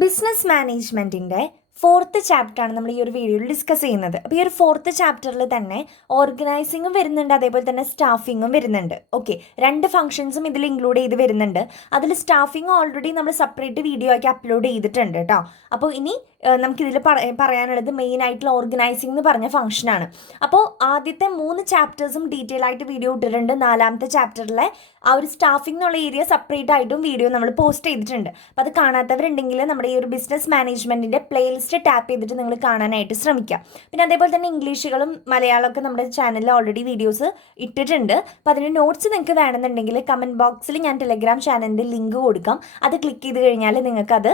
Business മാനേജ്മെൻറ്റിൻ്റെ fourth ചാപ്റ്ററാണ് നമ്മൾ ഈ ഒരു വീഡിയോയിൽ ഡിസ്കസ് ചെയ്യുന്നത്. അപ്പോൾ ഈ ഒരു ഫോർത്ത് ചാപ്റ്ററിൽ തന്നെ ഓർഗനൈസിങ്ങും വരുന്നുണ്ട്, അതേപോലെ തന്നെ സ്റ്റാഫിങ്ങും വരുന്നുണ്ട്. ഓക്കെ, രണ്ട് ഫംഗ്ഷൻസും ഇതിൽ ഇൻക്ലൂഡ് ചെയ്ത് വരുന്നുണ്ട്. അതിൽ സ്റ്റാഫിങ് ഓൾറെഡി നമ്മൾ സെപ്പറേറ്റ് വീഡിയോ ആക്കി അപ്ലോഡ് ചെയ്തിട്ടുണ്ട് കേട്ടോ. അപ്പോൾ ഇനി നമുക്കിതിൽ പറയാനുള്ളത് മെയിൻ ആയിട്ടുള്ള ഓർഗനൈസിംഗ് എന്ന് പറഞ്ഞ ഫംഗ്ഷനാണ്. അപ്പോൾ ആദ്യത്തെ 3 ചാപ്റ്റേഴ്സും ഡീറ്റെയിൽ ആയിട്ട് വീഡിയോ ഇട്ടിട്ടുണ്ട്. 4ാമത്തെ ചാപ്റ്ററിലെ ആ ഒരു സ്റ്റാഫിംഗ് എന്നുള്ള ഏരിയ സെപ്പറേറ്റ് ആയിട്ടും വീഡിയോ നമ്മൾ പോസ്റ്റ് ചെയ്തിട്ടുണ്ട്. അപ്പോൾ അത് കാണാത്തവരുണ്ടെങ്കിൽ നമ്മുടെ ഈ ഒരു ബിസിനസ് മാനേജ്മെൻറ്റിൻ്റെ പ്ലേലിസ്റ്റ് ടാപ്പ് ചെയ്തിട്ട് നിങ്ങൾ കാണാനായിട്ട് ശ്രമിക്കുക. പിന്നെ അതേപോലെ തന്നെ ഇംഗ്ലീഷുകളും മലയാളമൊക്കെ നമ്മുടെ ചാനലിൽ ഓൾറെഡി വീഡിയോസ് ഇട്ടിട്ടുണ്ട്. അപ്പോൾ അതിൻ്റെ നോട്ട്സ് നിങ്ങൾക്ക് വേണമെന്നുണ്ടെങ്കിൽ കമൻറ്റ് ബോക്സിൽ ഞാൻ ടെലഗ്രാം ചാനലിൻ്റെ ലിങ്ക് കൊടുക്കാം. അത് ക്ലിക്ക് ചെയ്ത് കഴിഞ്ഞാൽ നിങ്ങൾക്കത്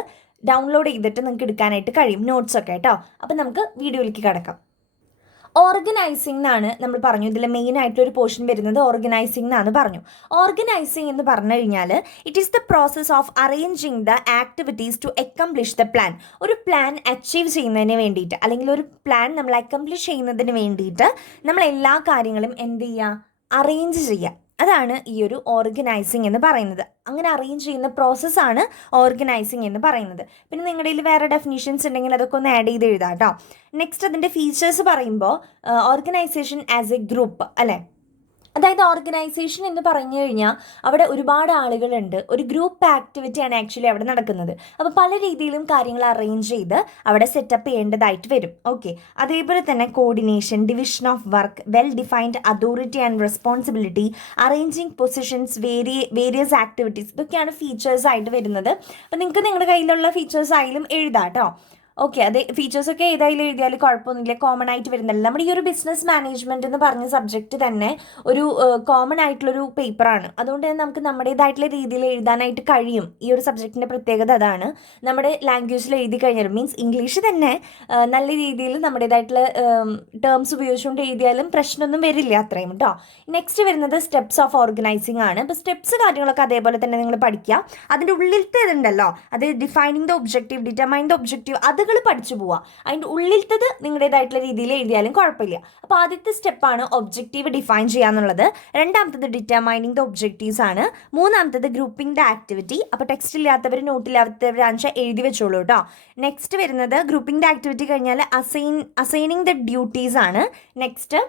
ഡൗൺലോഡ് ചെയ്തിട്ട് നിങ്ങൾക്ക് എടുക്കാനായിട്ട് കഴിയും, നോട്ട്സൊക്കെ കേട്ടോ. അപ്പോൾ നമുക്ക് വീഡിയോയിലേക്ക് കിടക്കാം. ഓർഗനൈസിംഗ് എന്നാണ് നമ്മൾ പറഞ്ഞു. ഇതിൽ മെയിൻ ആയിട്ടൊരു പോർഷൻ വരുന്നത് ഓർഗനൈസിംഗ് എന്നാണ് പറഞ്ഞു. ഓർഗനൈസിംഗ് എന്ന് പറഞ്ഞു കഴിഞ്ഞാൽ it is the process of arranging the activities to accomplish the plan. ഒരു പ്ലാൻ അച്ചീവ് ചെയ്യുന്നതിന് വേണ്ടിയിട്ട്, അല്ലെങ്കിൽ ഒരു പ്ലാൻ നമ്മൾ അക്കംപ്ലിഷ് ചെയ്യുന്നതിന് വേണ്ടിയിട്ട് നമ്മൾ എല്ലാ കാര്യങ്ങളും എന്ത് ചെയ്യുക, അറേഞ്ച് ചെയ്യുക. അതാണ് ഈ ഒരു ഓർഗനൈസിങ് എന്ന് പറയുന്നത്. അങ്ങനെ അറേഞ്ച് ചെയ്യുന്ന പ്രോസസ്സാണ് ഓർഗനൈസിങ് എന്ന് പറയുന്നത്. പിന്നെ നിങ്ങളുടെ കയ്യിൽ വേറെ ഡെഫിനിഷൻസ് ഉണ്ടെങ്കിൽ അതൊക്കെ ഒന്ന് ആഡ് ചെയ്ത് എഴുതാം കേട്ടോ. നെക്സ്റ്റ് അതിൻ്റെ ഫീച്ചേഴ്സ് പറയുമ്പോൾ ഓർഗനൈസേഷൻ ആസ് എ ഗ്രൂപ്പ് അല്ലേ. അതായത് ഓർഗനൈസേഷൻ എന്ന് പറഞ്ഞു കഴിഞ്ഞാൽ അവിടെ ഒരുപാട് ആളുകളുണ്ട്, ഒരു ഗ്രൂപ്പ് ആക്ടിവിറ്റിയാണ് ആക്ച്വലി അവിടെ നടക്കുന്നത്. അപ്പോൾ പല രീതിയിലും കാര്യങ്ങൾ അറേഞ്ച് ചെയ്ത് അവിടെ സെറ്റപ്പ് ചെയ്യേണ്ടതായിട്ട് വരും. ഓക്കെ, അതേപോലെ തന്നെ coordination, division of work, well defined authority and responsibility, arranging positions, various activities, ഇതൊക്കെയാണ് ഫീച്ചേഴ്സ് ആയിട്ട് വരുന്നത്. അപ്പോൾ നിങ്ങൾക്ക് നിങ്ങളുടെ കയ്യിലുള്ള ഫീച്ചേഴ്സ് ആയാലും എഴുതാം കേട്ടോ. ഓക്കെ, അത് ഫീച്ചേഴ്സൊക്കെ ഏതായാലും എഴുതിയാലും കുഴപ്പമൊന്നുമില്ല, കോമൺ ആയിട്ട് വരുന്നില്ല. നമ്മുടെ ഈ ഒരു ബിസിനസ് മാനേജ്മെൻറ്റ് എന്ന് പറഞ്ഞ സബ്ജക്റ്റ് തന്നെ ഒരു കോമൺ ആയിട്ടുള്ളൊരു പേപ്പറാണ്. അതുകൊണ്ട് തന്നെ നമുക്ക് നമ്മുടേതായിട്ടുള്ള രീതിയിൽ എഴുതാനായിട്ട് കഴിയും. ഈ ഒരു സബ്ജക്റ്റിൻ്റെ പ്രത്യേകത അതാണ്. നമ്മുടെ ലാംഗ്വേജിൽ എഴുതി കഴിഞ്ഞാലും മീൻസ് ഇംഗ്ലീഷ് തന്നെ നല്ല രീതിയിൽ നമ്മുടേതായിട്ടുള്ള ടേംസ് ഉപയോഗിച്ചുകൊണ്ട് എഴുതിയാലും പ്രശ്നമൊന്നും വരില്ല, അത്രയും കേട്ടോ. നെക്സ്റ്റ് വരുന്നത് സ്റ്റെപ്സ് ഓഫ് ഓർഗനൈസിങ് ആണ്. അപ്പോൾ സ്റ്റെപ്സ് കാര്യങ്ങളൊക്കെ അതേപോലെ തന്നെ നിങ്ങൾ പഠിക്കുക. അതിൻ്റെ ഉള്ളിലത്തെ ഇതുണ്ടല്ലോ, അത് defining the objective, determine the objective, അതുകൾ പഠിച്ചു പോവുക. അതിൻ്റെ ഉള്ളിലത്തത് നിങ്ങളുടേതായിട്ടുള്ള രീതിയിൽ എഴുതിയാലും കുഴപ്പമില്ല. അപ്പോൾ ആദ്യത്തെ സ്റ്റെപ്പാണ് ഒബ്ജക്റ്റീവ് ഡിഫൈൻ ചെയ്യാന്നുള്ളത്. രണ്ടാമത്തത് ഡിറ്റർമൈനിങ് ദ ഒബ്ജക്റ്റീവ്സ് ആണ്. മൂന്നാമത്തത് ഗ്രൂപ്പിംഗ് ദ ആക്ടിവിറ്റി. അപ്പോൾ ടെക്സ്റ്റ് ഇല്ലാത്തവർ നോട്ടില്ലാത്തവർ ആണെന്ന് എഴുതി വെച്ചോളൂ കേട്ടോ. നെക്സ്റ്റ് വരുന്നത് ഗ്രൂപ്പിംഗ് ദ ആക്ടിവിറ്റി കഴിഞ്ഞാൽ അസൈനിങ് ദ ഡ്യൂട്ടീസ് ആണ്. Next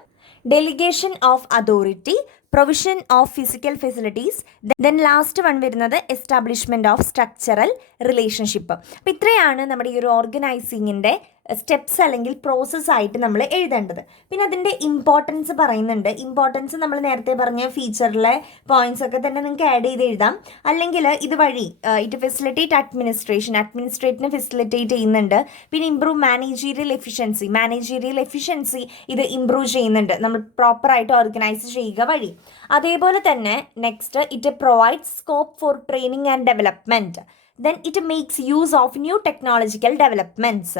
delegation of authority, provision of physical facilities, then last one വരുന്നത് എസ്റ്റാബ്ലിഷ്മെൻറ്റ് ഓഫ് സ്ട്രക്ചറൽ റിലേഷൻഷിപ്പ്. അപ്പോൾ ഇത്രയാണ് നമ്മുടെ ഈ ഒരു ഓർഗനൈസിങ്ങിൻ്റെ സ്റ്റെപ്സ് അല്ലെങ്കിൽ പ്രോസസ്സായിട്ട് നമ്മൾ എഴുതേണ്ടത്. പിന്നെ അതിൻ്റെ ഇമ്പോർട്ടൻസ് പറയുന്നുണ്ട്. ഇമ്പോർട്ടൻസ് നമ്മൾ നേരത്തെ പറഞ്ഞ ഫീച്ചറിലെ പോയിന്റ്സ് ഒക്കെ തന്നെ നിങ്ങൾക്ക് ആഡ് ചെയ്ത് എഴുതാം. അല്ലെങ്കിൽ ഇതുവഴി ഇറ്റ് ഫെസിലിറ്റേറ്റ് അഡ്മിനിസ്ട്രേറ്റിനെ ഫെസിലിറ്റേറ്റ് ചെയ്യുന്നുണ്ട്. പിന്നെ ഇംപ്രൂവ് മാനേജീരിയൽ എഫിഷ്യൻസി ഇത് ഇംപ്രൂവ് ചെയ്യുന്നുണ്ട് നമ്മൾ പ്രോപ്പറായിട്ട് ഓർഗനൈസ് ചെയ്യുക വഴി. അതേപോലെ തന്നെ next it provides scope for training and development. Then it makes use of new technological developments,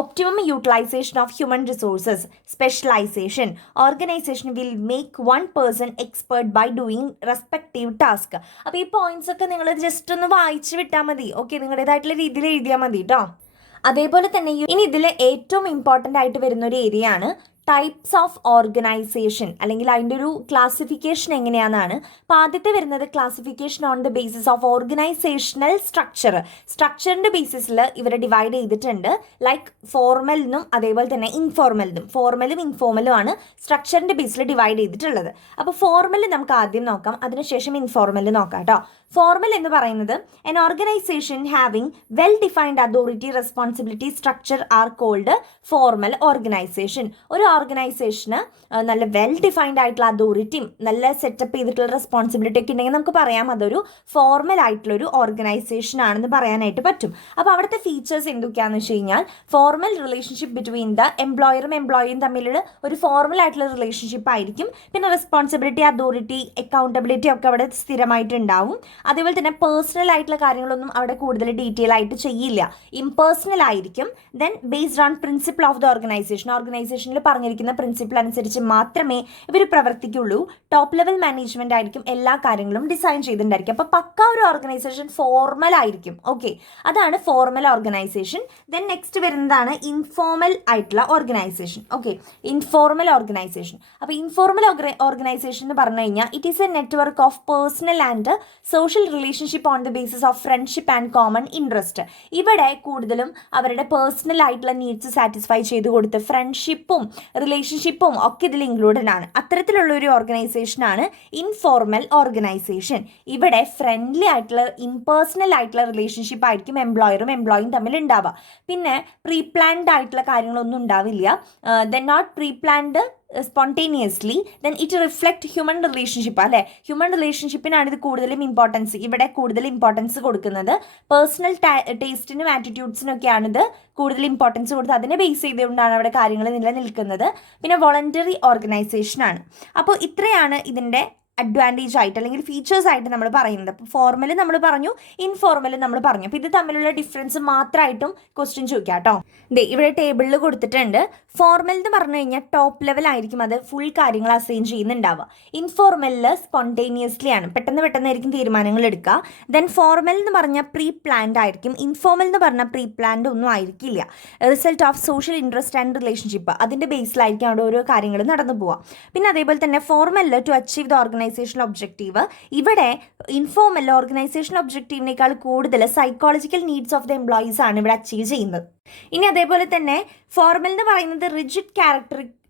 optimum utilization of human resources, specialization. Organization will make one person expert by doing respective task. അപ്പോൾ ഈ points ഒക്കെ നിങ്ങൾ just ഒന്ന് വായിച്ച് വിട്ടാൽ മതി. Okay, നിങ്ങളുടേതായിട്ടുള്ള രീതിയിൽ എഴുതിയാൽ മതി കേട്ടോ. അതേപോലെ തന്നെ ഇനി ഇതിൽ ഏറ്റവും ഇമ്പോർട്ടൻ്റ് ആയിട്ട് വരുന്ന ഒരു ഏരിയ ആണ് ടൈപ്സ് ഓഫ് ഓർഗനൈസേഷൻ, അല്ലെങ്കിൽ അതിൻ്റെ ഒരു ക്ലാസിഫിക്കേഷൻ എങ്ങനെയാണെന്നാണ്. അപ്പോൾ ആദ്യത്തെ വരുന്നത് classification on the basis of organisational സ്ട്രക്ചറിൻ്റെ ബേസിസിൽ ഇവരെ ഡിവൈഡ് ചെയ്തിട്ടുണ്ട്. ലൈക്ക് ഫോർമലിനും അതേപോലെ തന്നെ ഇൻഫോർമലിനും. ഫോർമലും ഇൻഫോർമലും ആണ് സ്ട്രക്ചറിൻ്റെ ബേസിൽ ഡിവൈഡ് ചെയ്തിട്ടുള്ളത്. അപ്പോൾ ഫോർമൽ നമുക്ക് ആദ്യം നോക്കാം, അതിനുശേഷം ഇൻഫോർമൽ നോക്കാം കേട്ടോ. ഫോർമൽ എന്ന് പറയുന്നത് an organization having well defined authority, responsibility, structure are called formal organization. ഒരു ഓർഗനൈസേഷന് നല്ല വെൽ ഡിഫൈൻഡ് ആയിട്ടുള്ള അതോറിറ്റിയും നല്ല സെറ്റപ്പ് ചെയ്തിട്ടുള്ള റെസ്പോൺസിബിലിറ്റി ഒക്കെ ഉണ്ടെങ്കിൽ നമുക്ക് പറയാം അതൊരു ഫോർമൽ ആയിട്ടുള്ളൊരു ഓർഗനൈസേഷൻ ആണെന്ന് പറയാനായിട്ട് പറ്റും. അപ്പോൾ അവിടുത്തെ ഫീച്ചേഴ്സ് എന്തൊക്കെയാണെന്ന് വെച്ച് കഴിഞ്ഞാൽ ഫോർമൽ റിലേഷൻഷിപ്പ് ബിറ്റ്വീൻ ദ എംപ്ലോയറും എംപ്ലോയിയും തമ്മിലുള്ള ഒരു ഫോർമൽ ആയിട്ടുള്ള റിലേഷൻഷിപ്പ് ആയിരിക്കും. പിന്നെ റെസ്പോൺസിബിലിറ്റി, അതോറിറ്റി, അക്കൗണ്ടബിലിറ്റി ഒക്കെ അവിടെ സ്ഥിരമായിട്ടുണ്ടാവും. അതേപോലെ തന്നെ പേഴ്സണൽ ആയിട്ടുള്ള കാര്യങ്ങളൊന്നും അവിടെ കൂടുതൽ ഡീറ്റെയിൽ ആയിട്ട് ചെയ്യില്ല, ഇംപേഴ്സണൽ ആയിരിക്കും. Then based on principle of the ഓർഗനൈസേഷനിൽ പറഞ്ഞിരിക്കുന്ന പ്രിൻസിപ്പിൾ അനുസരിച്ച് മാത്രമേ ഇവർ പ്രവർത്തിക്കുള്ളൂ. ടോപ്പ് ലെവൽ മാനേജ്മെന്റ് ആയിരിക്കും എല്ലാ കാര്യങ്ങളും ഡിസൈൻ ചെയ്തിട്ടുണ്ടായിരിക്കും. അപ്പോൾ പക്ക ഒരു ഓർഗനൈസേഷൻ ഫോർമൽ ആയിരിക്കും. ഓക്കെ, അതാണ് ഫോർമൽ ഓർഗനൈസേഷൻ. ദെൻ നെക്സ്റ്റ് വരുന്നതാണ് ഇൻഫോർമൽ ആയിട്ടുള്ള ഓർഗനൈസേഷൻ. Okay, informal organisation. അപ്പോൾ ഇൻഫോർമൽ ഓർഗനൈസേഷൻ എന്ന് പറഞ്ഞു കഴിഞ്ഞാൽ it is A network of personal and social social relationship on the basis of friendship and common interest. ഇവിടെ കൂടുതലും അവരുടെ പേഴ്സണൽ ആയിട്ടുള്ള നീഡ്സ് സാറ്റിസ്ഫൈ ചെയ്ത് കൊടുത്ത് ഫ്രണ്ട്ഷിപ്പും റിലേഷൻഷിപ്പും ഒക്കെ ഇതിൽ ഇൻക്ലൂഡഡ് ആണ്. അത്തരത്തിലുള്ള ഒരു ഓർഗനൈസേഷനാണ് ഇൻഫോർമൽ ഓർഗനൈസേഷൻ. ഇവിടെ ഫ്രണ്ട്ലി ആയിട്ടുള്ള ഇംപേഴ്സണൽ ആയിട്ടുള്ള റിലേഷൻഷിപ്പ് ആയിരിക്കും എംപ്ലോയറും എംപ്ലോയിയും തമ്മിൽ ഉണ്ടാവുക. പിന്നെ പ്രീ പ്ലാൻഡ് ആയിട്ടുള്ള കാര്യങ്ങളൊന്നും ഉണ്ടാവില്ല. Then not pre planned spontaneously, then it reflect human relationship. അല്ലെ, ഹ്യൂമൻ റിലേഷൻഷിപ്പിനാണ് ഇത് കൂടുതലും ഇമ്പോർട്ടൻസ്, ഇവിടെ കൂടുതൽ ഇമ്പോർട്ടൻസ് കൊടുക്കുന്നത്. പേഴ്സണൽ ടേസ്റ്റിനും ആറ്റിറ്റ്യൂഡ്സിനും ഒക്കെയാണ് ഇത് കൂടുതൽ ഇമ്പോർട്ടൻസ് കൊടുത്ത് അതിനെ ബേസ് ചെയ്തുകൊണ്ടാണ് അവിടെ കാര്യങ്ങൾ നിലനിൽക്കുന്നത്. പിന്നെ വോളണ്ടറി ഓർഗനൈസേഷൻ ആണ്. അപ്പോൾ ഇത്രയാണ് ഇതിൻ്റെ അഡ്വാൻറ്റേജ് ആയിട്ട് അല്ലെങ്കിൽ ഫീച്ചേഴ്സ് ആയിട്ട് നമ്മൾ പറയുന്നത്. അപ്പോൾ ഫോർമൽ നമ്മൾ പറഞ്ഞു, ഇൻഫോർമൽ നമ്മൾ പറഞ്ഞു. അപ്പോൾ ഇത് തമ്മിലുള്ള ഡിഫറൻസ് മാത്രമായിട്ടും ക്വസ്റ്റ്യൻ ചോദിക്കാം കേട്ടോ. ഇവിടെ ടേബിളിൽ കൊടുത്തിട്ടുണ്ട്. ഫോർമൽ എന്ന് പറഞ്ഞു കഴിഞ്ഞാൽ ടോപ്പ് ലെവൽ ആയിരിക്കും അത് ഫുൾ കാര്യങ്ങൾ അസൈൻ ചെയ്യുന്നുണ്ടാവുക. ഇൻഫോർമലിൽ സ്പോണ്ടേനിയസ്ലി ആണ്, പെട്ടെന്നായിരിക്കും തീരുമാനങ്ങൾ എടുക്കുക. ദെൻ ഫോർമൽ എന്ന് പറഞ്ഞാൽ പ്രീ പ്ലാൻഡ് ആയിരിക്കും. ഇൻഫോർമൽ എന്ന് പറഞ്ഞാൽ പ്രീ പ്ലാൻഡ് ഒന്നും ആയിരിക്കില്ല. Result of social interest and relationship അതിൻ്റെ ബേസിലായിരിക്കും അവിടെ ഓരോ കാര്യങ്ങൾ നടന്നു പോവുക. പിന്നെ അതേപോലെ തന്നെ ഫോർമലിൽ to achieve the organisational objective. ഇവിടെ ഇൻഫോർമൽ ഓർഗനൈസേഷണൽ ഒബ്ജക്റ്റീവിനേക്കാൾ കൂടുതൽ psychological needs of the employees ആണ് ഇവിടെ അച്ചീവ് ചെയ്യുന്നത്. ഇനി അതേപോലെ തന്നെ ഫോർമൽ എന്ന് പറയുന്നത് റിജിഡ്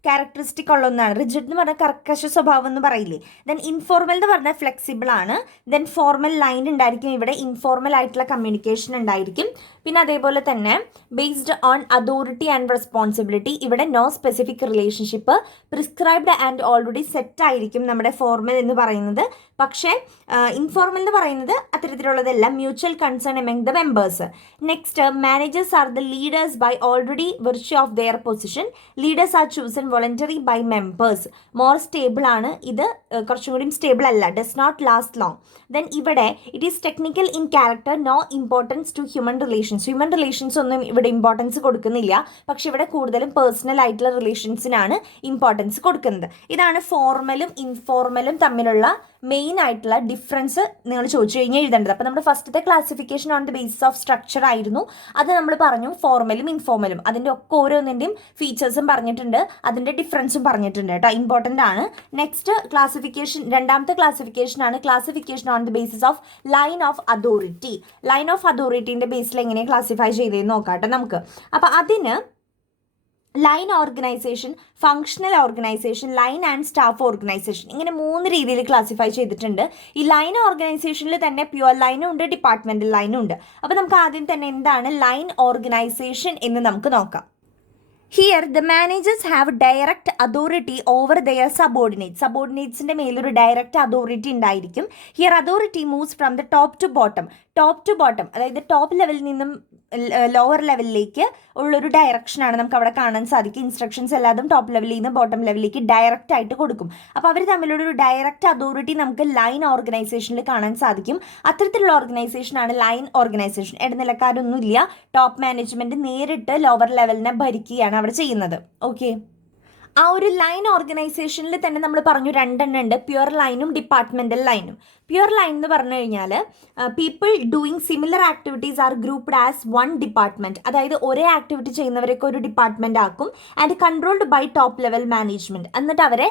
ക്യാരക്ടറിസ്റ്റിക് ഉള്ള ഒന്നാണ്. റിജിഡ് എന്ന് പറഞ്ഞാൽ കർക്കശ സ്വഭാവം എന്ന് പറയില്ലേ. ദെൻ ഇൻഫോർമൽ എന്ന് പറഞ്ഞാൽ ഫ്ലെക്സിബിൾ ആണ്. ദെൻ ഫോർമൽ ലൈൻ ഉണ്ടായിരിക്കും, ഇവിടെ ഇൻഫോർമൽ ആയിട്ടുള്ള കമ്മ്യൂണിക്കേഷൻ ഉണ്ടായിരിക്കും. പിന്നെ അതേപോലെ തന്നെ based on authority and responsibility, ഇവിടെ no specific relationship, prescribed and already set ആയിരിക്കും നമ്മുടെ ഫോർമൽ എന്ന് പറയുന്നത്. പക്ഷേ ഇൻഫോർമൽ എന്ന് പറയുന്നത് അത്തരത്തിലുള്ളതല്ല, mutual concern among the members. Next, managers are the leaders by already virtue of their position. Leaders are chosen voluntary by members. More stable ആണ്, ഇത് കുറച്ചും കൂടി സ്റ്റേബിൾ അല്ല, does not last long. Then ഇവിടെ it is technical in character, no importance to human relations ഒന്നും ഇവിടെ importance കൊടുക്കുന്നില്ല. പക്ഷെ ഇവിടെ കൂടുതലും പേഴ്സണൽ ആയിട്ടുള്ള റിലേഷൻസിനാണ് ഇമ്പോർട്ടൻസ് കൊടുക്കുന്നത്. ഇതാണ് ഫോർമലും ഇൻഫോർമലും തമ്മിലുള്ള മെയിൻ ആയിട്ടുള്ള ഡിഫറൻസ് നിങ്ങൾ ചോദിച്ചു കഴിഞ്ഞാൽ എഴുതേണ്ടത്. അപ്പോൾ നമ്മുടെ ഫസ്റ്റത്തെ classification on the basis of structure ആയിരുന്നു. അത് നമ്മൾ പറഞ്ഞു ഫോർമലും ഇൻഫോർമലും, അതിൻ്റെ ഒക്കെ ഓരോന്നിൻ്റെയും ഫീച്ചേഴ്സും പറഞ്ഞിട്ടുണ്ട്, അതിൻ്റെ ഡിഫറൻസും പറഞ്ഞിട്ടുണ്ട് കേട്ടോ, ഇമ്പോർട്ടൻ്റ് ആണ്. നെക്സ്റ്റ് ക്ലാസിഫിക്കേഷൻ, രണ്ടാമത്തെ ക്ലാസിഫിക്കേഷൻ ആണ് classification on the basis of line of authority. Line of അതോറിറ്റീൻ്റെ ബേസിൽ എങ്ങനെ ക്ലാസിഫൈ ചെയ്തതെന്ന് നോക്കാം കേട്ടോ നമുക്ക്. അപ്പോൾ അതിന് line organisation, functional organisation, line and staff organisation, ഇങ്ങനെ 3 രീതിയിൽ ക്ലാസിഫൈ ചെയ്തിട്ടുണ്ട്. ഈ ലൈൻ ഓർഗനൈസേഷനിൽ തന്നെ പ്യുവർ ലൈനും ഉണ്ട്, ഡിപ്പാർട്ട്മെന്റൽ ലൈനും ഉണ്ട്. അപ്പോൾ നമുക്ക് ആദ്യം തന്നെ എന്താണ് ലൈൻ ഓർഗനൈസേഷൻ എന്ന് നമുക്ക് നോക്കാം. Here the managers have direct authority over their സബോർഡിനേറ്റ്സിൻ്റെ മേലൊരു ഡയറക്റ്റ് അതോറിറ്റി ഉണ്ടായിരിക്കും. Here authority moves from the top to bottom, അതായത് ടോപ്പ് ലെവലിൽ നിന്നും ലോവർ ലെവലിലേക്ക് ഉള്ളൊരു ഡയറക്ഷനാണ് നമുക്ക് അവിടെ കാണാൻ സാധിക്കും. ഇൻസ്ട്രക്ഷൻസ് എല്ലാതും ടോപ്പ് ലെവലിൽ നിന്ന് ബോട്ടം ലെവലിലേക്ക് ഡയറക്റ്റ് ആയിട്ട് കൊടുക്കും. അപ്പോൾ അവർ തമ്മിലുള്ള ഒരു ഡയറക്റ്റ് അതോറിറ്റി നമുക്ക് ലൈൻ ഓർഗനൈസേഷനിൽ കാണാൻ സാധിക്കും. അത്തരത്തിലുള്ള ഓർഗനൈസേഷനാണ് ലൈൻ ഓർഗനൈസേഷൻ. ഇടനിലക്കാരൊന്നുമില്ല, ടോപ്പ് മാനേജ്മെൻറ്റ് നേരിട്ട് ലോവർ ലെവലിനെ ഭരിക്കുകയാണ് അവിടെ ചെയ്യുന്നത്. ഓക്കെ, ആ ഒരു ലൈൻ ഓർഗനൈസേഷനിൽ തന്നെ നമ്മൾ പറഞ്ഞു 2 എണ്ണം ഉണ്ട്, പ്യുവർ ലൈനും ഡിപ്പാർട്ട്മെൻ്റൽ ലൈനും. പ്യുവർ ലൈൻ എന്ന് പറഞ്ഞു കഴിഞ്ഞാൽ people doing similar activities are grouped as one department, അതായത് ഒരേ ആക്ടിവിറ്റി ചെയ്യുന്നവരൊക്കെ ഒരു ഡിപ്പാർട്ട്മെൻ്റ് ആക്കും. And controlled by top level management, എന്നിട്ട് അവരെ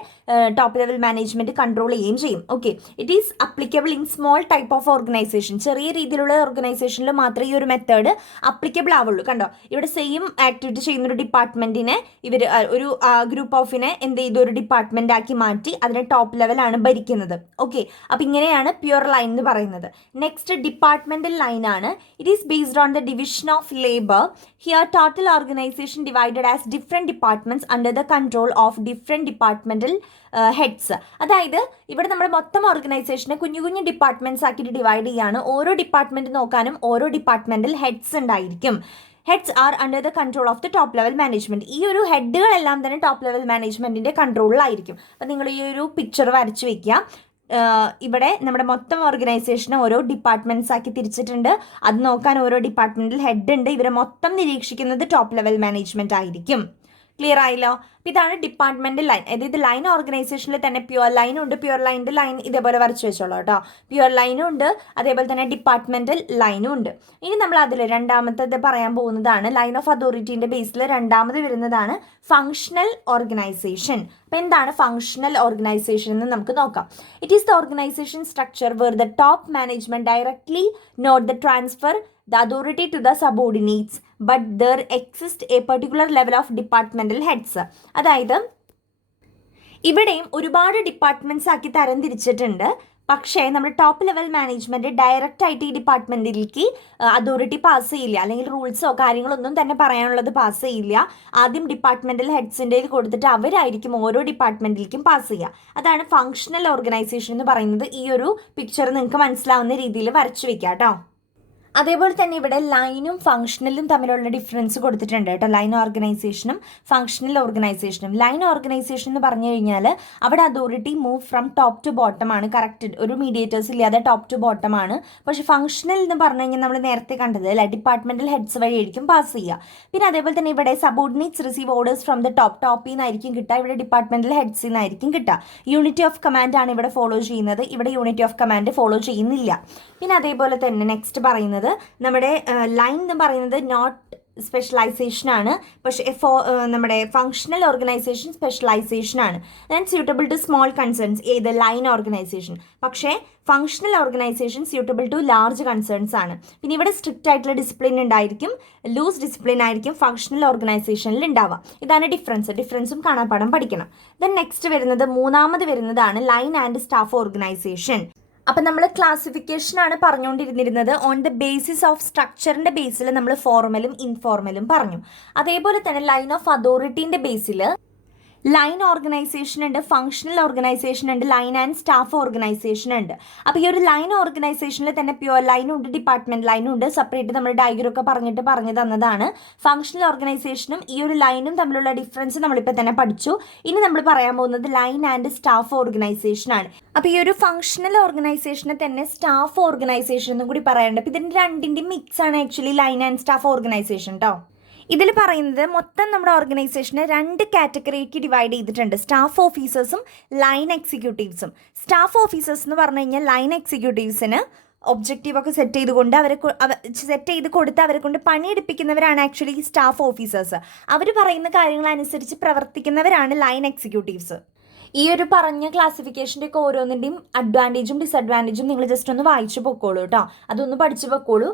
ടോപ്പ് ലെവൽ മാനേജ്മെൻറ്റ് കൺട്രോൾ ചെയ്യുകയും ചെയ്യും. Okay, it is applicable in small type of organisation. ചെറിയ രീതിയിലുള്ള ഓർഗനൈസേഷനിൽ മാത്രമേ ഈ ഒരു മെത്തേഡ് അപ്ലിക്കബിൾ ആവുള്ളൂ. കണ്ടോ, ഇവിടെ സെയിം ആക്ടിവിറ്റി ചെയ്യുന്നൊരു ഡിപ്പാർട്ട്മെൻറ്റിനെ ഇവർ ഒരു ഗ്രൂപ്പ് ഓഫിനെ എന്ത് ചെയ്തു, ഒരു ഡിപ്പാർട്ട്മെൻ്റ് ആക്കി മാറ്റി അതിനെ ടോപ്പ് ലെവലാണ് ഭരിക്കുന്നത്. ഓക്കെ, അപ്പോൾ ഇങ്ങനെയാണ് പ്യുവർ ലൈൻ എന്ന് പറയുന്നത്. നെക്സ്റ്റ് ഡിപ്പാർട്ട്മെന്റൽ ലൈൻ ആണ്. It is based on the division of labour. Here total organisation divided as different departments under the control of different departmental heads. അതായത് ഇവിടെ നമ്മുടെ മൊത്തം ഓർഗനൈസേഷനെ കുഞ്ഞു കുഞ്ഞു ഡിപ്പാർട്ട്മെന്റ്സ് ആക്കിയിട്ട് ഡിവൈഡ് ചെയ്യാണ്. ഓരോ ഡിപ്പാർട്ട്മെന്റ് നോക്കാനും ഓരോ ഡിപ്പാർട്ട്മെന്റൽ ഹെഡ്സ് ഉണ്ടായിരിക്കും. Heads are under the control of the top level management. ഈ ഒരു ഹെഡുകളെല്ലാം തന്നെ ടോപ്പ് ലെവൽ മാനേജ്മെൻറ്റിൻ്റെ കൺട്രോളിലായിരിക്കും. അപ്പോൾ നിങ്ങൾ ഈ ഒരു പിക്ചർ വരച്ച് വയ്ക്കുക. ഇവിടെ നമ്മുടെ മൊത്തം ഓർഗനൈസേഷനെ ഓരോ ഡിപ്പാർട്ട്മെൻറ്റ്സ് ആക്കി തിരിച്ചിട്ടുണ്ട്. അത് നോക്കാൻ ഓരോ ഡിപ്പാർട്ട്മെൻറ്റിൽ ഹെഡ് ഉണ്ട്. ഇവരെ മൊത്തം നിരീക്ഷിക്കുന്നത് ടോപ്പ് ലെവൽ മാനേജ്മെൻറ്റ് ആയിരിക്കും. ക്ലിയർ ആയല്ലോ? അപ്പോൾ ഇതാണ് ഡിപ്പാർട്ട്മെന്റൽ ലൈൻ. അതായത് ലൈൻ ഓർഗനൈസേഷനിൽ തന്നെ പ്യുവർ ലൈനും ഉണ്ട്. പ്യുവർ ലൈനിൻ്റെ ലൈൻ ഇതേപോലെ വരച്ച് വെച്ചോളൂ കേട്ടോ. പ്യുവർ ലൈനും ഉണ്ട്, അതേപോലെ തന്നെ ഡിപ്പാർട്ട്മെന്റൽ ലൈനും ഉണ്ട്. ഇനി നമ്മൾ അതിൽ രണ്ടാമത്തേത് പറയാൻ പോകുന്നതാണ് ലൈൻ ഓഫ് അതോറിറ്റീൻ്റെ ബേസിൽ രണ്ടാമത് വരുന്നതാണ് ഫങ്ഷണൽ ഓർഗനൈസേഷൻ. അപ്പോൾ എന്താണ് ഫങ്ഷണൽ ഓർഗനൈസേഷൻ എന്ന് നമുക്ക് നോക്കാം. It is the organisation structure where the top management directly not the transfer the authority to the subordinates, but there exists a particular level of departmental heads. അതായത് ഇവിടെയും ഒരുപാട് departments ആക്കി തരംതിരിച്ചിട്ടുണ്ട്. പക്ഷേ നമ്മുടെ ടോപ്പ് ലെവൽ മാനേജ്മെന്റ് ഡയറക്റ്റ് ആയിട്ട് ഈ ഡിപ്പാർട്ട്മെന്റിലേക്ക് authority pass ചെയ്യില്ല, അല്ലെങ്കിൽ റൂൾസോ കാര്യങ്ങളൊന്നും തന്നെ പറയാനുള്ളത് പാസ് ചെയ്യില്ല. ആദ്യം ഡിപ്പാർട്ട്മെന്റൽ ഹെഡ്സിൻ്റെ കൊടുത്തിട്ട് അവരായിരിക്കും ഓരോ ഡിപ്പാർട്ട്മെന്റിലേക്കും പാസ് ചെയ്യുക. അതാണ് ഫങ്ഷണൽ ഓർഗനൈസേഷൻ എന്ന് പറയുന്നത്. ഈ ഒരു പിക്ചർ നിങ്ങൾക്ക് മനസ്സിലാവുന്ന രീതിയിൽ വരച്ചു വെക്കാം കേട്ടോ. അതേപോലെ തന്നെ ഇവിടെ ലൈനും ഫങ്ഷണലും തമ്മിലുള്ള ഡിഫറൻസ് കൊടുത്തിട്ടുണ്ട് കേട്ടോ. ലൈൻ ഓർഗനൈസേഷനും ഫങ്ഷണൽ ഓർഗനൈസേഷനും. ലൈൻ ഓർഗനൈസേഷൻ എന്ന് പറഞ്ഞു കഴിഞ്ഞാൽ അവിടെ authority move from top to bottom ആണ്. കറക്റ്റ് ഒരു മീഡിയേറ്റേഴ്സ് ഇല്ലാതെ ടോപ്പ് ടു ബോട്ടം ആണ്. പക്ഷേ ഫങ്ഷണൽ എന്ന് പറഞ്ഞു കഴിഞ്ഞാൽ നമ്മൾ നേരത്തെ കണ്ടത് അല്ലെ, ഡിപ്പാർട്ട്മെന്റൽ ഹെഡ്സ് വഴിയായിരിക്കും പാസ് ചെയ്യുക. പിന്നെ അതേപോലെ തന്നെ ഇവിടെ subordinates receive orders from the ടോപ്പിൽ നിന്നായിരിക്കും കിട്ടുക, ഇവിടെ ഡിപ്പാർട്ട്മെന്റൽ ഹെഡ്സിൽ നിന്നായിരിക്കും കിട്ടുക. യൂണിറ്റി ഓഫ് കമാൻഡ് ആണ് ഇവിടെ ഫോളോ ചെയ്യുന്നത്, ഇവിടെ യൂണിറ്റി ഓഫ് കമാൻഡ് ഫോളോ ചെയ്യുന്നില്ല. പിന്നെ അതേപോലെ തന്നെ നെക്സ്റ്റ് പറയുന്നത് നമ്മുടെ ലൈൻ എന്ന് പറയുന്നത് നോട്ട് സ്പെഷ്യലൈസേഷൻ ആണ്. പക്ഷേ നമ്മുടെ ഫങ്ഷണൽ ഓർഗനൈസേഷൻ സ്പെഷ്യലൈസേഷൻ ആണ്. Then suitable to small concerns ഏത് ലൈൻ ഓർഗനൈസേഷൻ. പക്ഷേ functional organisation suitable to large concerns ആണ്. പിന്നെ ഇവിടെ സ്ട്രിക്റ്റ് ആയിട്ടുള്ള ഡിസിപ്ലിൻ ഉണ്ടായിരിക്കും, ലൂസ് ഡിസിപ്ലിൻ ആയിരിക്കും ഫങ്ഷണൽ ഓർഗനൈസേഷനിൽ ഉണ്ടാവുക. ഇതാണ് ഡിഫറൻസ്. ഡിഫറൻസും കാണാപ്പാഠം പഠിക്കണം. ദെൻ നെക്സ്റ്റ് വരുന്നത് മൂന്നാമത് വരുന്നതാണ് ലൈൻ ആൻഡ് സ്റ്റാഫ് ഓർഗനൈസേഷൻ. അപ്പം നമ്മൾ ക്ലാസിഫിക്കേഷനാണ് പറഞ്ഞുകൊണ്ടിരുന്നിരുന്നത്. ഓൺ ദ ബേസിസ് ഓഫ് സ്ട്രക്ചറിൻ്റെ ബേസിൽ നമ്മൾ ഫോർമലും ഇൻഫോർമലും പറഞ്ഞു. അതേപോലെ തന്നെ ലൈൻ ഓഫ് അതോറിറ്റീൻ്റെ ബേസിൽ ലൈൻ ഓർഗനൈസേഷൻ ഉണ്ട്, ഫങ്ഷണൽ ഓർഗനൈസേഷൻ ഉണ്ട്, ലൈൻ ആൻഡ് സ്റ്റാഫ് ഓർഗനൈസേഷൻ ഉണ്ട്. അപ്പോൾ ഈ ഒരു ലൈൻ ഓർഗനൈസേഷനിൽ തന്നെ പ്യുവർ ലൈനും ഉണ്ട്, ഡിപ്പാർട്ട്മെന്റ് ലൈനും ഉണ്ട്. സെപ്പറേറ്റ് നമ്മൾ ഡയഗ്രം ഒക്കെ പറഞ്ഞു തന്നതാണ്. ഫങ്ഷണൽ ഓർഗനൈസേഷനും ഈ ഒരു ലൈനും തമ്മിലുള്ള ഡിഫറൻസ് നമ്മളിപ്പോൾ തന്നെ പഠിച്ചു. ഇനി നമ്മൾ പറയാൻ പോകുന്നത് ലൈൻ ആൻഡ് സ്റ്റാഫ് ഓർഗനൈസേഷൻ ആണ്. അപ്പോൾ ഈ ഒരു ഫങ്ഷണൽ ഓർഗനൈസേഷനെ തന്നെ സ്റ്റാഫ് ഓർഗനൈസേഷൻ എന്നും കൂടി പറയാറുണ്ട്. അപ്പോൾ ഇതിൻ്റെ രണ്ടിൻ്റെയും മിക്സ് ആണ് actually line and staff organisation കേട്ടോ. ഇതിൽ പറയുന്നത് മൊത്തം നമ്മുടെ ഓർഗനൈസേഷനെ രണ്ട് കാറ്റഗറിക്ക് ഡിവൈഡ് ചെയ്തിട്ടുണ്ട്, സ്റ്റാഫ് ഓഫീസേഴ്സും ലൈൻ എക്സിക്യൂട്ടീവ്സും. സ്റ്റാഫ് ഓഫീസേഴ്സ് എന്ന് പറഞ്ഞു കഴിഞ്ഞാൽ ലൈൻ എക്സിക്യൂട്ടീവ്സിന് ഒബ്ജക്റ്റീവൊക്കെ സെറ്റ് ചെയ്ത് കൊടുത്ത് അവരെ കൊണ്ട് പണിയെടുപ്പിക്കുന്നവരാണ് ആക്ച്വലി സ്റ്റാഫ് ഓഫീസേഴ്സ്. അവർ പറയുന്ന കാര്യങ്ങളനുസരിച്ച് പ്രവർത്തിക്കുന്നവരാണ് ലൈൻ എക്സിക്യൂട്ടീവ്സ്. ഈ ഒരു പറഞ്ഞ ക്ലാസിഫിക്കേഷൻ്റെ ഒക്കെ ഓരോന്നിൻ്റെയും അഡ്വാൻറ്റേജും ഡിസഡ്വാൻറ്റേജും നിങ്ങൾ ജസ്റ്റ് ഒന്ന് വായിച്ചു പൊക്കോളൂ കേട്ടോ. അതൊന്ന് പഠിച്ചു പൊക്കോളൂ.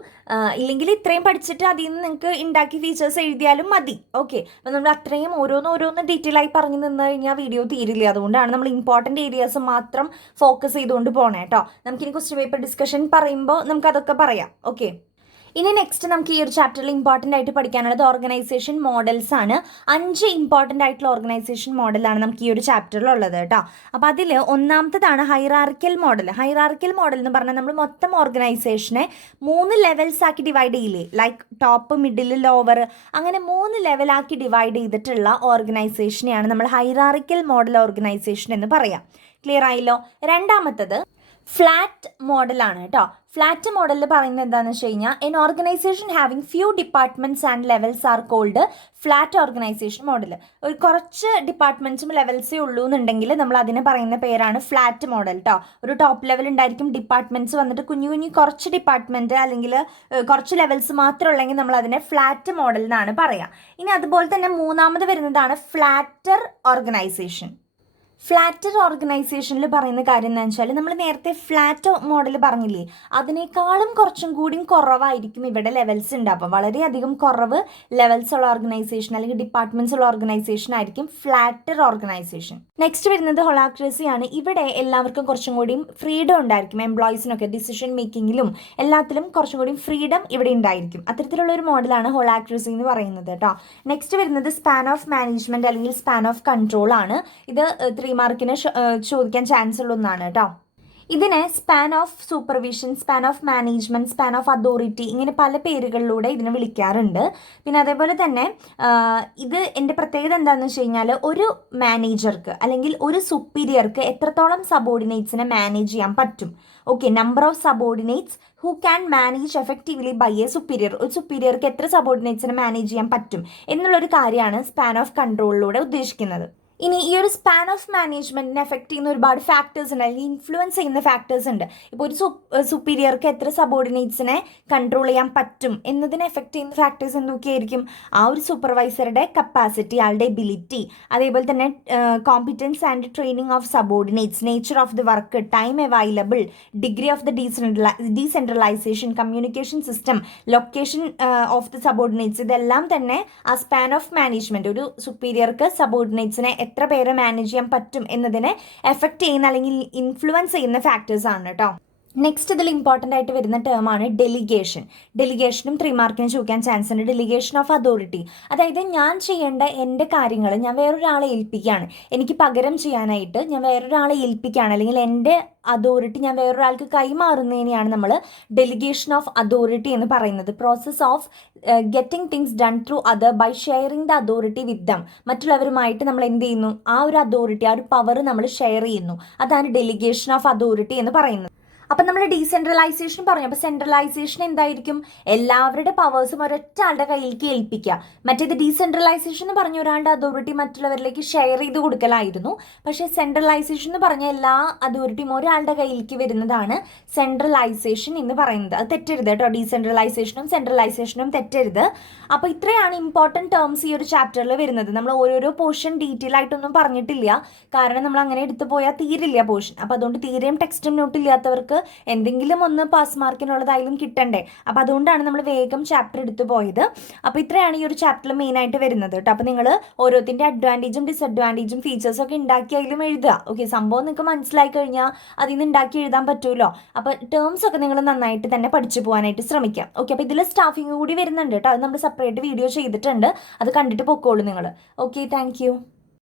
ഇല്ലെങ്കിൽ ഇത്രയും പഠിച്ചിട്ട് അതിൽ നിന്ന് നിങ്ങൾക്ക് ഉണ്ടാക്കി ഫീച്ചേഴ്സ് എഴുതിയാലും മതി. ഓക്കെ, അപ്പോൾ നമ്മൾ അത്രയും ഓരോന്ന് ഡീറ്റെയിൽ ആയി പറഞ്ഞു നിന്ന് കഴിഞ്ഞാൽ വീഡിയോ തീരില്ല. അതുകൊണ്ടാണ് നമ്മൾ ഇമ്പോർട്ടൻറ്റ് ഏരിയാസ് മാത്രം ഫോക്കസ് ചെയ്തുകൊണ്ട് പോകണേ കേട്ടോ. നമുക്കിനി ക്വസ്റ്റ്യൻ പേപ്പർ ഡിസ്കഷൻ പറയുമ്പോൾ നമുക്കതൊക്കെ പറയാം. ഓക്കെ, ഇനി നെക്സ്റ്റ് നമുക്ക് ഈ ഒരു ചാപ്റ്ററിൽ ഇമ്പോർട്ടൻ്റ് ആയിട്ട് പഠിക്കാനുള്ളത് ഓർഗനൈസേഷൻ മോഡൽസ് ആണ്. 5 ഇമ്പോർട്ടൻ്റ് ആയിട്ടുള്ള ഓർഗനൈസേഷൻ മോഡലാണ് നമുക്ക് ഈ ഒരു ചാപ്റ്ററിൽ ഉള്ളത് കേട്ടോ. അപ്പോൾ അതിൽ ഒന്നാമത്തതാണ് ഹൈറാർക്കിക്കൽ മോഡൽ. ഹൈറാർക്കിക്കൽ മോഡൽ എന്ന് പറഞ്ഞാൽ നമ്മൾ മൊത്തം ഓർഗനൈസേഷനെ 3 ലെവൽസ് ആക്കി ഡിവൈഡ് ചെയ്യില്ലേ, ലൈക്ക് ടോപ്പ്, മിഡിൽ, ലോവർ, അങ്ങനെ 3 ലെവലാക്കി ഡിവൈഡ് ചെയ്തിട്ടുള്ള ഓർഗനൈസേഷനെയാണ് നമ്മൾ ഹൈറാർക്കിക്കൽ മോഡൽ ഓർഗനൈസേഷൻ എന്ന് പറയാം. ക്ലിയർ ആയല്ലോ? രണ്ടാമത്തത് ഫ്ലാറ്റ് മോഡലാണ് കേട്ടോ. ഫ്ലാറ്റ് മോഡലിൽ പറയുന്നത് എന്താണെന്ന് വെച്ച് കഴിഞ്ഞാൽ an organisation having few departments and levels are called flat organisation model. ഒരു കുറച്ച് ഡിപ്പാർട്ട്മെൻറ്റ്സും ലെവൽസേ ഉള്ളൂ എന്നുണ്ടെങ്കിൽ നമ്മൾ അതിനെ പറയുന്ന പേരാണ് ഫ്ലാറ്റ് മോഡൽ കേട്ടോ. ഒരു ടോപ്പ് ലെവൽ ഉണ്ടായിരിക്കും, ഡിപ്പാർട്ട്മെൻറ്റ്സ് വന്നിട്ട് കുഞ്ഞു കുറച്ച് ഡിപ്പാർട്ട്മെൻറ്റ് അല്ലെങ്കിൽ കുറച്ച് ലെവൽസ് മാത്രം ഉള്ളെങ്കിൽ നമ്മൾ അതിനെ ഫ്ലാറ്റ് മോഡൽ എന്നാണ് പറയുക. ഇനി അതുപോലെ തന്നെ മൂന്നാമത് വരുന്നതാണ് ഫ്ലാറ്റർ ഓർഗനൈസേഷൻ. ഫ്ലാറ്റർ ഓർഗനൈസേഷനിൽ പറയുന്ന കാര്യം എന്താണെന്ന് വെച്ചാൽ നമ്മൾ നേരത്തെ ഫ്ലാറ്റ് മോഡൽ പറഞ്ഞില്ലേ, അതിനേക്കാളും കുറച്ചും കൂടി കുറവായിരിക്കും ഇവിടെ ലെവൽസ് ഉണ്ടാവുക. വളരെയധികം കുറവ് ലെവൽസ് ഉള്ള ഓർഗനൈസേഷൻ അല്ലെങ്കിൽ ഡിപ്പാർട്ട്മെന്റ്സ് ഉള്ള ഓർഗനൈസേഷൻ ആയിരിക്കും ഫ്ലാറ്റർ ഓർഗനൈസേഷൻ. നെക്സ്റ്റ് വരുന്നത് ഹൊളാക്രസി ആണ്. ഇവിടെ എല്ലാവർക്കും കുറച്ചും കൂടിയും ഫ്രീഡം ഉണ്ടായിരിക്കും, എംപ്ലോയീസിനൊക്കെ ഡിസിഷൻ മേക്കിങ്ങിലും എല്ലാത്തിലും കുറച്ചും കൂടി ഫ്രീഡം ഇവിടെ ഉണ്ടായിരിക്കും. അത്തരത്തിലുള്ള ഒരു മോഡലാണ് ഹൊളാക്രസി എന്ന് പറയുന്നത് കേട്ടോ. നെക്സ്റ്റ് വരുന്നത് സ്പാൻ ഓഫ് മാനേജ്മെന്റ് അല്ലെങ്കിൽ സ്പാൻ ഓഫ് കൺട്രോൾ ആണ്. ഇത് 3 മാർക്കിന് ചോദിക്കാൻ ചാൻസ് ഉള്ള ഒന്നാണ് കേട്ടോ. ഇതിനെ span of supervision, span of management, span of authority, ഇങ്ങനെ പല പേരുകളിലൂടെ ഇതിനെ വിളിക്കാറുണ്ട്. പിന്നെ അതേപോലെ തന്നെ ഇത് എൻ്റെ പ്രത്യേകത എന്താണെന്ന് വെച്ച് കഴിഞ്ഞാൽ ഒരു മാനേജർക്ക് അല്ലെങ്കിൽ ഒരു സുപ്പീരിയർക്ക് എത്രത്തോളം സബോർഡിനേറ്റ്സിനെ മാനേജ് ചെയ്യാൻ പറ്റും. Okay, number of subordinates who can manage effectively by a superior. ഒരു സുപ്പീരിയർക്ക് എത്ര സബോർഡിനേറ്റ്സിനെ മാനേജ് ചെയ്യാൻ പറ്റും എന്നുള്ളൊരു കാര്യമാണ് സ്പാൻ ഓഫ് കൺട്രോളിലൂടെ ഉദ്ദേശിക്കുന്നത്. ഇനി ഈ ഒരു സ്പാൻ ഓഫ് മാനേജ്മെൻറ്റിനെ എഫക്റ്റ് ചെയ്യുന്ന ഒരുപാട് ഫാക്ടേഴ്സ് ഉണ്ട്, അല്ലെങ്കിൽ ഇൻഫ്ലുവൻസ് ചെയ്യുന്ന ഫാക്ടേഴ്സ് ഉണ്ട്. ഇപ്പോൾ ഒരു സുപ്പീരിയർക്ക് എത്ര സബോർഡിനേറ്റ്സിനെ കൺട്രോൾ ചെയ്യാൻ പറ്റും എന്നതിനെ എഫക്റ്റ് ചെയ്യുന്ന ഫാക്ടേഴ്സ് എന്തൊക്കെയായിരിക്കും? ആ ഒരു സൂപ്പർവൈസറുടെ കപ്പാസിറ്റി, ആളുടെ എബിലിറ്റി, അതേപോലെ തന്നെ competence and training of subordinates, nature of the work, time available, degree of the decentralisation, communication system, location of the subordinates, ഇതെല്ലാം തന്നെ ആ സ്പാൻ ഓഫ് മാനേജ്മെൻറ്റ്, ഒരു സുപ്പീരിയർക്ക് സബോർഡിനേറ്റ്സിനെ എത്ര പേരെ മാനേജ് ചെയ്യാൻ പറ്റും എന്നതിനെ എഫക്റ്റ് ചെയ്യുന്ന അല്ലെങ്കിൽ ഇൻഫ്ലുവൻസ് ചെയ്യുന്ന ഫാക്ടേഴ്സ് ആണ് കേട്ടോ. നെക്സ്റ്റ് ഇതിൽ ഇമ്പോർട്ടൻ്റ് ആയിട്ട് വരുന്ന ടേമാണ് ഡെലിഗേഷൻ. ഡെലിഗേഷനും 3 മാർക്കിന് ചോദിക്കാൻ ചാൻസ് ഉണ്ട്. ഡെലിഗേഷൻ ഓഫ് അതോറിറ്റി, അതായത് ഞാൻ ചെയ്യേണ്ട എൻ്റെ കാര്യങ്ങൾ ഞാൻ വേറൊരാളെ ഏൽപ്പിക്കുകയാണ്, എനിക്ക് പകരം ചെയ്യാനായിട്ട് ഞാൻ വേറൊരാളെ ഏൽപ്പിക്കുകയാണ്, അല്ലെങ്കിൽ എൻ്റെ അതോറിറ്റി ഞാൻ വേറൊരാൾക്ക് കൈമാറുന്നതിനെയാണ് നമ്മൾ ഡെലിഗേഷൻ ഓഫ് അതോറിറ്റി എന്ന് പറയുന്നത്. Process of getting things done through other by sharing the authority with them. മറ്റുള്ളവരുമായിട്ട് നമ്മൾ എന്ത് ചെയ്യുന്നു? ആ ഒരു അതോറിറ്റി, ആ ഒരു പവർ നമ്മൾ ഷെയർ ചെയ്യുന്നു. അതാണ് ഡെലിഗേഷൻ ഓഫ് അതോറിറ്റി എന്ന് പറയുന്നത്. അപ്പം നമ്മൾ ഡീസെൻട്രലൈസേഷൻ പറഞ്ഞു. അപ്പോൾ സെൻട്രലൈസേഷൻ എന്തായിരിക്കും? എല്ലാവരുടെ പവേഴ്സും ഒരൊറ്റ ആളുടെ കയ്യിലേക്ക് ഏൽപ്പിക്കുക. മറ്റേത് ഡീസെൻട്രലൈസേഷൻ എന്ന് പറഞ്ഞ ഒരാളുടെ അതോറിറ്റി മറ്റുള്ളവരിലേക്ക് ഷെയർ ചെയ്ത് കൊടുക്കലായിരുന്നു. പക്ഷേ സെൻട്രലൈസേഷൻ എന്ന് പറഞ്ഞ എല്ലാ അതോറിറ്റിയും ഒരാളുടെ കയ്യിലേക്ക് വരുന്നതാണ് സെൻട്രലൈസേഷൻ എന്ന് പറയുന്നത്. അത് തെറ്റരുത് കേട്ടോ, ഡീസെൻട്രലൈസേഷനും സെൻട്രലൈസേഷനും തെറ്റരുത്. അപ്പോൾ ഇത്രയാണ് ഇമ്പോർട്ടൻറ്റ് ടേംസ് ഈ ഒരു ചാപ്റ്ററിൽ വരുന്നത്. നമ്മൾ ഓരോരോ പോർഷൻ ഡീറ്റെയിൽ ആയിട്ടൊന്നും പറഞ്ഞിട്ടില്ല, കാരണം നമ്മൾ അങ്ങനെ എടുത്തു പോയാൽ തീരില്ല പോർഷൻ. അപ്പോൾ അതുകൊണ്ട് തീരെയും ടെക്സ്റ്റും നോട്ട് ഇല്ലാത്തവർക്ക് എന്തെങ്കിലും ഒന്ന് പാസ് മാർക്കിനുള്ളതായാലും കിട്ടണ്ടേ. അപ്പോൾ അതുകൊണ്ടാണ് നമ്മൾ വേഗം ചാപ്റ്റർ എടുത്തു പോയത്. അപ്പോൾ ഇത്രയാണ് ഈ ഒരു ചാപ്റ്ററിൽ മെയിനായിട്ട് വരുന്നത് കേട്ടോ. അപ്പോൾ നിങ്ങൾ ഓരോത്തിൻ്റെ അഡ്വാൻറ്റേജും ഡിസഡ്വാൻറ്റേജും ഫീച്ചേഴ്സൊക്കെ ഉണ്ടാക്കിയായാലും എഴുതുക. ഓക്കെ, സംഭവം നിങ്ങൾക്ക് മനസ്സിലായി കഴിഞ്ഞാൽ അതിൽ നിന്ന് ഉണ്ടാക്കി എഴുതാൻ പറ്റുമല്ലോ. അപ്പോൾ ടേംസ് ഒക്കെ നിങ്ങൾ നന്നായിട്ട് തന്നെ പഠിച്ചു പോകാനായിട്ട് ശ്രമിക്കാം. ഓക്കെ, അപ്പോൾ ഇതിൽ സ്റ്റാഫിങ് കൂടി വരുന്നുണ്ട് കേട്ടോ. അത് നമ്മൾ സെപ്പറേറ്റ് വീഡിയോ ചെയ്തിട്ടുണ്ട്, അത് കണ്ടിട്ട് പൊക്കോളൂ നിങ്ങൾ. Okay, thank